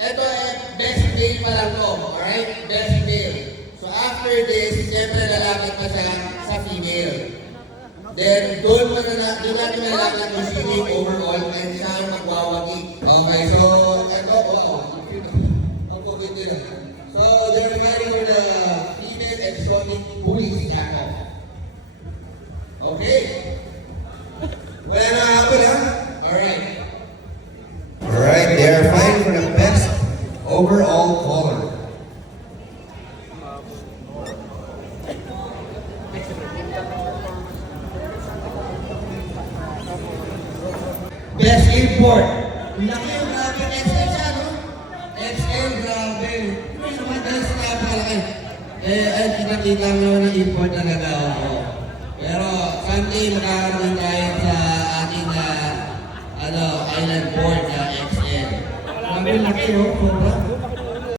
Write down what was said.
Ito best male pa lang to. Alright? Best male. So after this, siyempre lalaki pa sa female. Then, doon natin lalaki kung sino yung overall and siya ang magwawagi. Okay, so, ito po. Ang pagod nila. So, they're fighting for the female exotic police channel. Okay? Wala na ako na? Alright. Alright, they are fighting for the best overall color. Best import. Laki yung grabe. XL siya, no? XL, grabe. Hindi naman dahil sa napakalaki. Ay, kita-kita mo naman ang import talaga ako. Pero, someday makakaroon tayo sa ating island board na XL. Grabe, laki, no? Sobra.